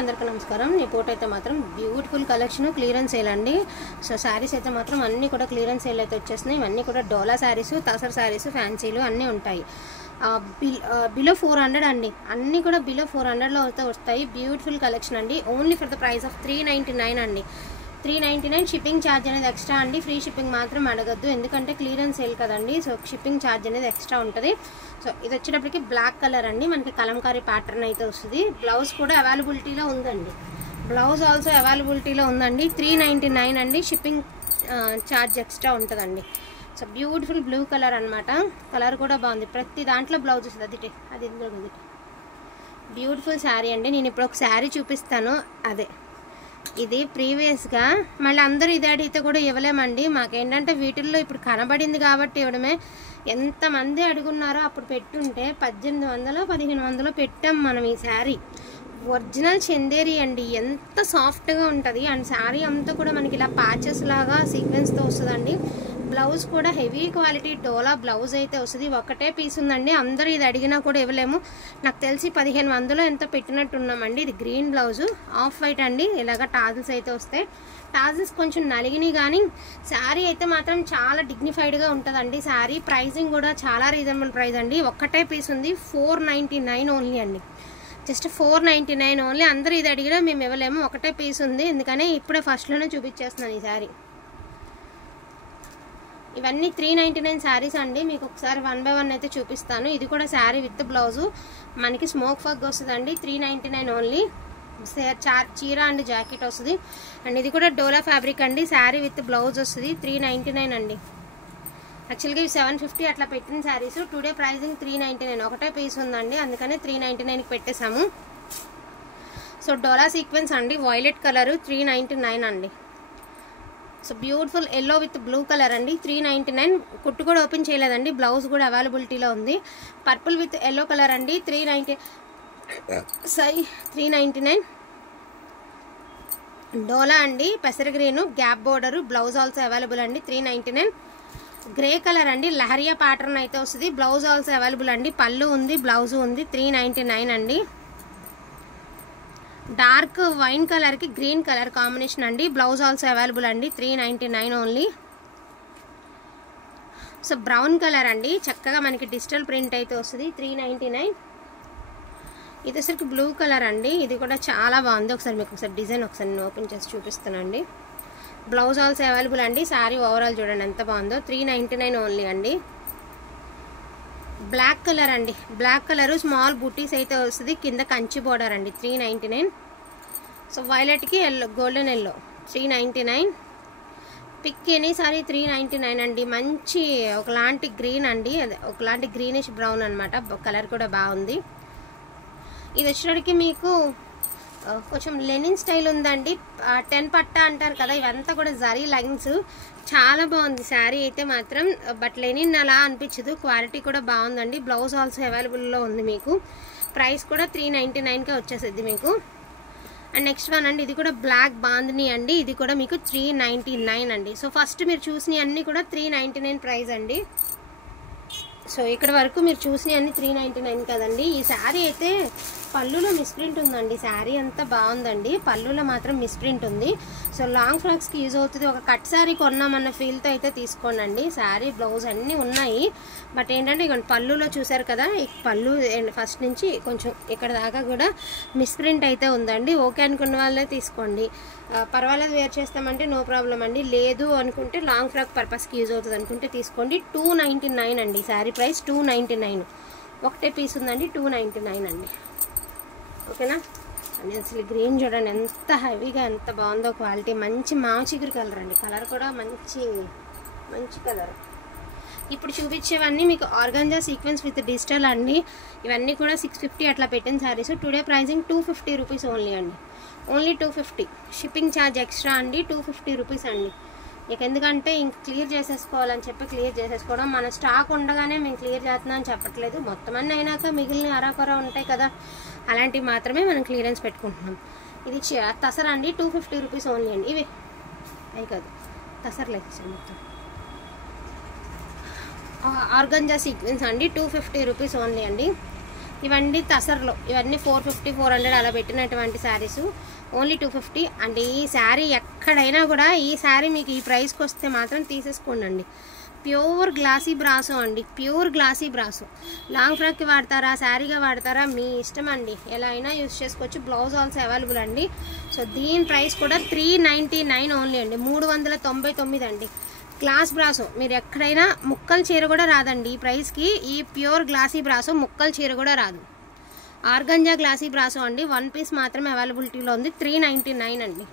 అందరికీ నమస్కారం. ఈ పూట అయితే మాత్రం బ్యూటిఫుల్ కలెక్షన్ క్లియరెన్స్ సేల్ అండి. సో శారీస్ అయితే మాత్రం అన్నీ కూడా క్లియరెన్స్ సేల్ అయితే వచ్చేస్తున్నాయి. ఇవన్నీ కూడా డోలా శారీస్, తసర్ శారీస్, ఫ్యాన్సీలు అన్నీ ఉంటాయి. బిలో 400 అండి. అన్నీ కూడా బిలో 400లో అయితే వస్తాయి. బ్యూటిఫుల్ కలెక్షన్ అండి. Only for the price of 399 అండి. 399 షిప్పింగ్ ఛార్జ్ అనేది ఎక్స్ట్రా అండి. ఫ్రీ షిప్పింగ్ మాత్రం అడగద్దు, ఎందుకంటే క్లియరెన్స్ సేల్ కదండి. సో షిప్పింగ్ ఛార్జ్ అనేది ఎక్స్ట్రా ఉంటుంది. సో ఇది వచ్చేటప్పటికి బ్లాక్ కలర్ అండి. మనకి కలంకారీ ప్యాటర్న్ అయితే వస్తుంది. బ్లౌజ్ కూడా అవైలబిలిటీలో ఉందండి. బ్లౌజ్ ఆల్సో అవైలబిలిటీలో ఉందండి. 399 అండి. షిప్పింగ్ ఛార్జ్ ఎక్స్ట్రా ఉంటుందండి. సో బ్యూటిఫుల్ బ్లూ కలర్ అనమాట. కలర్ కూడా బాగుంది. ప్రతి దాంట్లో బ్లౌజ్ వస్తుంది. అది బ్యూటిఫుల్ శారీ అండి. నేను ఇప్పుడు ఒక శారీ చూపిస్తాను. అదే ఇది ప్రీవియస్గా మళ్ళీ అందరూ ఇది అడిగితే కూడా ఇవ్వలేమండి. మాకేంటంటే వీటిల్లో ఇప్పుడు కనబడింది కాబట్టి ఇవ్వడమే. ఎంతమంది అడుగున్నారో అప్పుడు పెట్టుంటే 1800 1500 పెట్టాం మనం. ఈ శారీ ఒరిజినల్ చందేరి అండి. ఎంత సాఫ్ట్గా ఉంటుంది. అండ్ శారీ అంతా కూడా మనకి ఇలా ప్యాచెస్ లాగా సీక్వెన్స్తో వస్తుందండి. బ్లౌజ్ కూడా హెవీ క్వాలిటీ డోలా బ్లౌజ్ అయితే వస్తుంది. ఒకటే పీస్ ఉందండి. అందరూ ఇది అడిగినా కూడా ఇవ్వలేము. నాకు తెలిసి 1500 ఎంత పెట్టినట్టున్నామండి. ఇది గ్రీన్ బ్లౌజు, ఆఫ్ వైట్ అండి. ఇలాగ టాజిల్స్ అయితే వస్తాయి. టాజిల్స్ కొంచెం నలిగినాయి, కానీ శారీ అయితే మాత్రం చాలా డిగ్నిఫైడ్గా ఉంటుందండి. శారీ ప్రైజింగ్ కూడా చాలా రీజనబుల్ ప్రైస్ అండి. ఒక్కటే పీస్ ఉంది. 499 ఓన్లీ అండి. Just 499 only. అందరూ ఇది అడిగినా మేము ఇవ్వలేము. ఒకటే పీస్ ఉంది, ఎందుకని ఇప్పుడే ఫస్ట్లోనే చూపించేస్తున్నాను ఈ శారీ. ఇవన్నీ 399 శారీస్ అండి. మీకు ఒకసారి 1 by 1 అయితే చూపిస్తాను. ఇది కూడా శారీ విత్ బ్లౌజు, మనకి స్మోక్ ఫగ్ వస్తుందండి. 399 ఓన్లీ. చీర అండ్ జాకెట్ వస్తుంది. అండ్ ఇది కూడా డోలా ఫ్యాబ్రిక్ అండి. శారీ విత్ బ్లౌజ్ వస్తుంది. 399 అండి. యాక్చువల్గా ఇవి 750 అట్లా పెట్టిన శారీస్. Today pricing 399. ఒకటే పీస్ ఉందండి, అందుకనే 399కి పెట్టేశాము. సో డోలా సీక్వెన్స్ అండి. వైలెట్ కలరు 399 అండి. So beautiful yellow with blue colour అండి. 399. కుట్టు కూడా ఓపెన్ చేయలేదండి. బ్లౌజ్ కూడా అవైలబిలిటీలో ఉంది. పర్పుల్ విత్ ఎల్లో కలర్ అండి. 399. డోలా అండి. పెసర green, gap border, blouse also available అండి. 399. గ్రే కలర్ అండి. లహరియా ప్యాటర్న్ అయితే వస్తుంది. బ్లౌజ్ ఆల్సో అవైలబుల్ అండి. పళ్ళు ఉంది, బ్లౌజ్ ఉంది. 399 అండి. డార్క్ వైన్ కలర్కి గ్రీన్ కలర్ కాంబినేషన్ అండి. బ్లౌజ్ ఆల్సో అవైలబుల్ అండి. 399 ఓన్లీ. సో బ్రౌన్ కలర్ అండి. చక్కగా మనకి డిజిటల్ ప్రింట్ అయితే వస్తుంది. 399. ఇది వచ్చరికి బ్లూ కలర్ అండి. ఇది కూడా చాలా బాగుంది. ఒకసారి మీకు ఒకసారి డిజైన్ ఒకసారి నేను ఓపెన్ చేసి చూపిస్తానండి. బ్లౌజ్ ఆల్సో అవైలబుల్ అండి. శారీ ఓవరాల్ చూడండి ఎంత బాగుందో. 399 ఓన్లీ అండి. బ్లాక్ కలర్ అండి. బ్లాక్ కలర్ స్మాల్ బూటీస్ అయితే వస్తుంది. కింద కంచి బోర్డర్ అండి. 399. సో వైలెట్కి yellow, golden yellow. 399. Pick any sari 399 అండి. మంచి ఒకలాంటి గ్రీన్ అండి. అదే ఒకలాంటి గ్రీనిష్ బ్రౌన్ అనమాట. కలర్ కూడా బాగుంది. ఇది వచ్చేటికి మీకు కొంచెం లెనిన్ స్టైల్ ఉందండి. 10 పట్టా అంటారు కదా, ఇవంతా కూడా జరీ లైన్స్. చాలా బాగుంది శారీ అయితే మాత్రం. బట్ లెనిన్ అలా అనిపించదు. క్వాలిటీ కూడా బాగుందండి. బ్లౌజ్ ఆల్సో అవైలబుల్లో ఉంది మీకు. ప్రైస్ కూడా 399కే వచ్చేసింది మీకు. అండ్ నెక్స్ట్ వన్ అండి. ఇది కూడా బ్లాక్ బాందిని అండి. ఇది కూడా మీకు 399 అండి. సో ఫస్ట్ మీరు చూసినవి అన్నీ కూడా 399 ప్రైస్ అండి. సో ఇక్కడ వరకు మీరు చూసినవి అన్ని 399 కదండి. ఈ శారీ అయితే పళ్ళులో మిస్ప్రింట్ ఉందండి. శారీ అంతా బాగుందండి. పళ్ళులో మాత్రం మిస్ప్రింట్ ఉంది. సో లాంగ్ ఫ్రాక్స్కి యూజ్ అవుతుంది. ఒక కట్ శారీ కొన్నామన్న ఫీల్తో అయితే తీసుకోండి. శారీ బ్లౌజ్ అన్నీ ఉన్నాయి. బట్ ఏంటంటే ఇక పళ్ళులో చూసారు కదా, ఈ పళ్ళు ఫస్ట్ నుంచి కొంచెం ఇక్కడ దాకా కూడా మిస్ప్రింట్ అయితే ఉందండి. ఓకే అనుకున్న వాళ్ళే తీసుకోండి. పర్వాలేదు, వేర్ చేస్తామంటే నో ప్రాబ్లం అండి. లేదు అనుకుంటే లాంగ్ ఫ్రాక్ పర్పస్కి యూజ్ అవుతుంది అనుకుంటే తీసుకోండి. 299 అండి. శారీ ప్రైస్ 299. ఒకటే పీస్ ఉందండి. 299 అండి. ఓకేనా అండి. అసలు గ్రీన్ చూడండి ఎంత హెవీగా ఎంత బాగుందో. క్వాలిటీ మంచి మావ చిగురు కలర్ అండి. కలర్ కూడా మంచి కలర్. ఇప్పుడు చూపించేవన్నీ మీకు ఆర్గాంజా సీక్వెన్స్ విత్ డిజిటల్ అండి. ఇవన్నీ కూడా 650 అట్లా పెట్టిన saris. Today pricing 250 rupees only అండి. ఓన్లీ 250. షిప్పింగ్ ఛార్జ్ ఎక్స్ట్రా అండి. 250 రూపీస్ అండి. ఇక ఎందుకంటే ఇంక క్లియర్ చేసేసుకోవాలని చెప్పి క్లియర్ చేసేసుకోవడం. మన స్టాక్ ఉండగానే మేము క్లియర్ చేస్తున్నామని చెప్పట్లేదు. మొత్తం అన్నీ అయినాక మిగిలిన అరాకొర ఉంటాయి కదా, అలాంటివి మాత్రమే మనం క్లియరెన్స్ పెట్టుకుంటున్నాం. ఇది తసర్ అండి. 250 రూపీస్ ఓన్లీ అండి. ఇవి అవి కాదు, తసర్ లెక్స్ మొత్తం. ఆర్గంజా సీక్వెన్స్ అండి. 250 రూపీస్ ఓన్లీ అండి. ఇవన్నీ తసర్లో, ఇవన్నీ 450 400 అలా పెట్టినటువంటి శారీస్, ఓన్లీ 250. అంటే ఈ శారీ ఎక్కడైనా కూడా ఈ శారీ మీకు ఈ ప్రైస్కి వస్తే మాత్రం తీసేసుకోండి. ప్యూర్ గ్లాసీ బ్రాసో అండి, ప్యూర్ గ్లాసీ బ్రాసో. లాంగ్ ఫ్రాక్కి వాడతారా, శారీగా వాడతారా, మీ ఇష్టం అండి, ఎలా అయినా యూస్ చేసుకోవచ్చు. బ్లౌజ్ ఆల్సో అవైలబుల్ అండి. సో దీని ప్రైస్ కూడా 399 ఓన్లీ అండి, 399 అండి. గ్లాస్ బ్రాసో మీరు ఎక్కడైనా ముక్కల చీర కూడా రాదండి ఈ ప్రైస్కి. ఈ ప్యూర్ గ్లాసీ బ్రాసో ముక్కల చీర కూడా రాదు. ఆర్గంజా గ్లాసీ బ్రాసో అండి, 1 పీస్ మాత్రమే అవైలబిలిటీలో ఉంది, 399 అండి.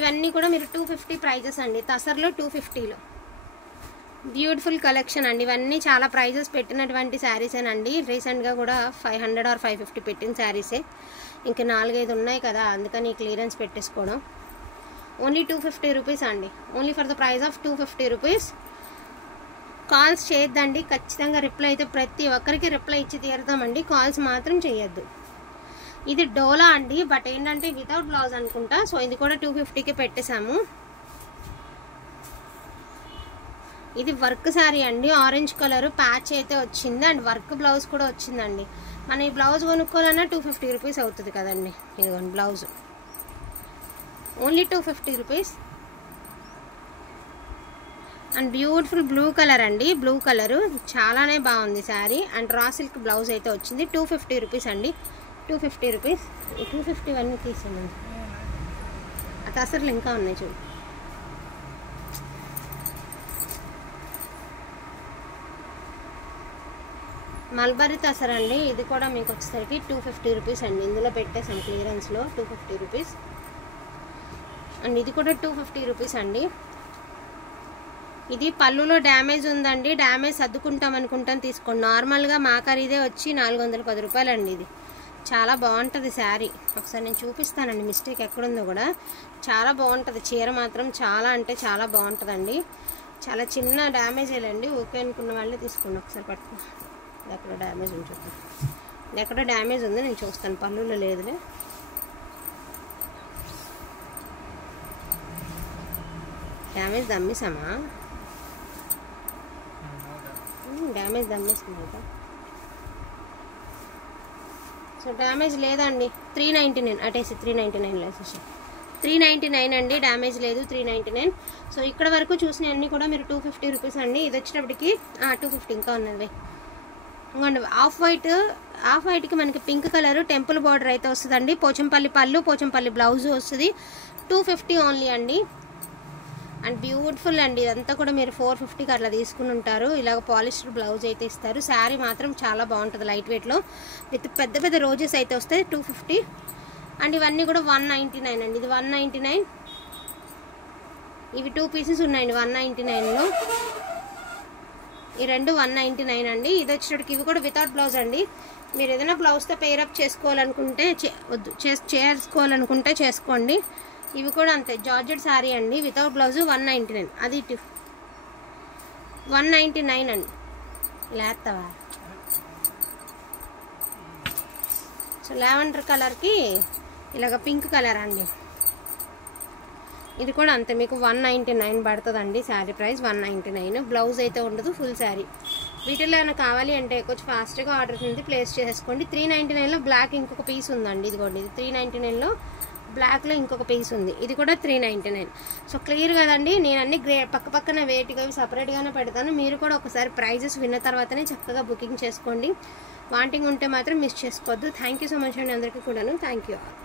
ఇవన్నీ కూడా మీరు 250 ప్రైజెస్ అండి, తసర్లో 250లో. బ్యూటిఫుల్ కలెక్షన్ అండి. ఇవన్నీ చాలా ప్రైజెస్ పెట్టినటువంటి శారీసేనండి. రీసెంట్గా కూడా 500 or 550 పెట్టిన శారీసే. ఇంకా 4-5 ఉన్నాయి కదా, అందుకని క్లియరెన్స్ పెట్టేసుకోవడం. ఓన్లీ 250 రూపీస్ అండి, only for the price of 250 rupees. Calls చేయొద్దండి, ఖచ్చితంగా రిప్లై అయితే ప్రతి ఒక్కరికి రిప్లై ఇచ్చి తీరుతామండి, కాల్స్ మాత్రం చేయొద్దు. ఇది డోలా అండి, బట్ ఏంటంటే వితౌట్ బ్లౌజ్ అనుకుంటా. సో ఇది కూడా 250కి పెట్టేశాము. ఇది వర్క్ శారీ అండి, ఆరెంజ్ కలర్ ప్యాచ్ అయితే వచ్చింది అండ్ వర్క్ బ్లౌజ్ కూడా వచ్చిందండి. మనం ఈ బ్లౌజ్ కొనుక్కోవాలన్నా 250 రూపీస్ అవుతుంది కదండి. ఇదిగోండి blouse, only 250 rupees. And beautiful blue colour అండి, బ్లూ కలరు చాలానే బాగుంది sari. And raw silk blouse అయితే వచ్చింది, 250 రూపీస్ అండి, 250 రూపీస్. ఈ 250 అన్నీ తీసాను, ఆ తసర్లు ఇంకా ఉన్నాయి చూడు. మల్బరీ తసర్ అండి, ఇది కూడా మీకు వచ్చేసరికి 250 రూపీస్ అండి. ఇందులో పెట్టేసాం క్లియరెన్స్లో 250 రూపీస్. అండ్ ఇది కూడా 250 రూపీస్ అండి. ఇది పళ్ళులో డ్యామేజ్ ఉందండి, డ్యామేజ్ సర్దుకుంటాం అనుకుంటాం తీసుకోండి. నార్మల్గా మా ఖరీదే వచ్చి 410 రూపాయలు అండి. ఇది చాలా బాగుంటుంది శారీ, ఒకసారి నేను చూపిస్తానండి మిస్టేక్ ఎక్కడుందో కూడా. చాలా బాగుంటుంది చీర మాత్రం, చాలా అంటే చాలా బాగుంటుందండి. చాలా చిన్న డ్యామేజ్ వేయాలండి, ఓకే అనుకున్న వాళ్ళే తీసుకోండి. ఒకసారి పట్టుకో, ఎక్కడ డ్యామేజ్ ఉంది చూద్దాం. ఎక్కడ డ్యామేజ్ ఉంది నేను చూస్తాను, పళ్ళులో లేదులే. డ్యామేజ్ దమ్మేసామా, డ్యామేజ్ దమ్మేసింది కదా. సో డ్యామేజ్ లేదండి, 399 అటేసి 399 వేసేసి 399 అండి, డ్యామేజ్ లేదు 399. సో ఇక్కడ వరకు చూసిన అన్నీ కూడా మీరు 250 రూపీస్ అండి. ఇది వచ్చేటప్పటికి 250 ఇంకా ఉన్నది. ఇంకోండి ఆఫ్ వైట్కి మనకి పింక్ కలర్ టెంపుల్ బార్డర్ అయితే వస్తుందండి. పోచంపల్లి పళ్ళు, పోచంపల్లి బ్లౌజ్ వస్తుంది, 250 ఓన్లీ అండి. అండ్ బ్యూటిఫుల్ అండి, ఇదంతా కూడా మీరు 450కి అట్లా తీసుకుని ఉంటారు. ఇలాగ పాలిస్టర్ బ్లౌజ్ అయితే ఇస్తారు. శారీ మాత్రం చాలా బాగుంటుంది, లైట్ వెయిట్లో విత్ పెద్ద పెద్ద రోజెస్ అయితే వస్తాయి, 250. అండ్ ఇవన్నీ కూడా 199 అండి, ఇది 199. ఇవి 2 పీసెస్ ఉన్నాయండి 199లో, ఈ రెండు 199 అండి. ఇది వచ్చేటప్పటికి ఇవి కూడా వితౌట్ బ్లౌజ్ అండి. మీరు ఏదైనా బ్లౌజ్తో పేరప్ చేసుకోవాలనుకుంటే చేసుకోవాలనుకుంటే చేసుకోండి. ఇవి కూడా అంతే, జార్జెట్ శారీ అండి, వితౌట్ బ్లౌజ్ 199. అది 199 అండి. లేస్తావా? సో లావెండర్ కలర్కి ఇలాగ పింక్ కలర్ అండి, ఇది కూడా అంతే మీకు 199 పడుతుందండి. శారీ ప్రైస్ 199. బ్లౌజ్ అయితే ఉండదు, ఫుల్ శారీ. వీటిలో ఏమైనా కావాలి అంటే కొంచెం ఫాస్ట్గా ఆర్డర్ ఉంది, ప్లేస్ చేసుకోండి. 399లో బ్లాక్ ఇంకొక పీస్ ఉందండి, ఇదిగోండి ఇది 399లో బ్లాక్లో ఇంకొక పీస్ ఉంది, ఇది కూడా 399. సో క్లియర్ కదండి. నేను అన్ని పక్కన వెయిట్గా సపరేట్గానే పెడతాను. మీరు కూడా ఒకసారి ప్రైజెస్ విన్న తర్వాతనే చక్కగా బుకింగ్ చేసుకోండి. వాంటింగ్ ఉంటే మాత్రం మిస్ చేసుకోవద్దు. థ్యాంక్ యూ సో మచ్ అండి అందరికీ కూడాను. Thank you all.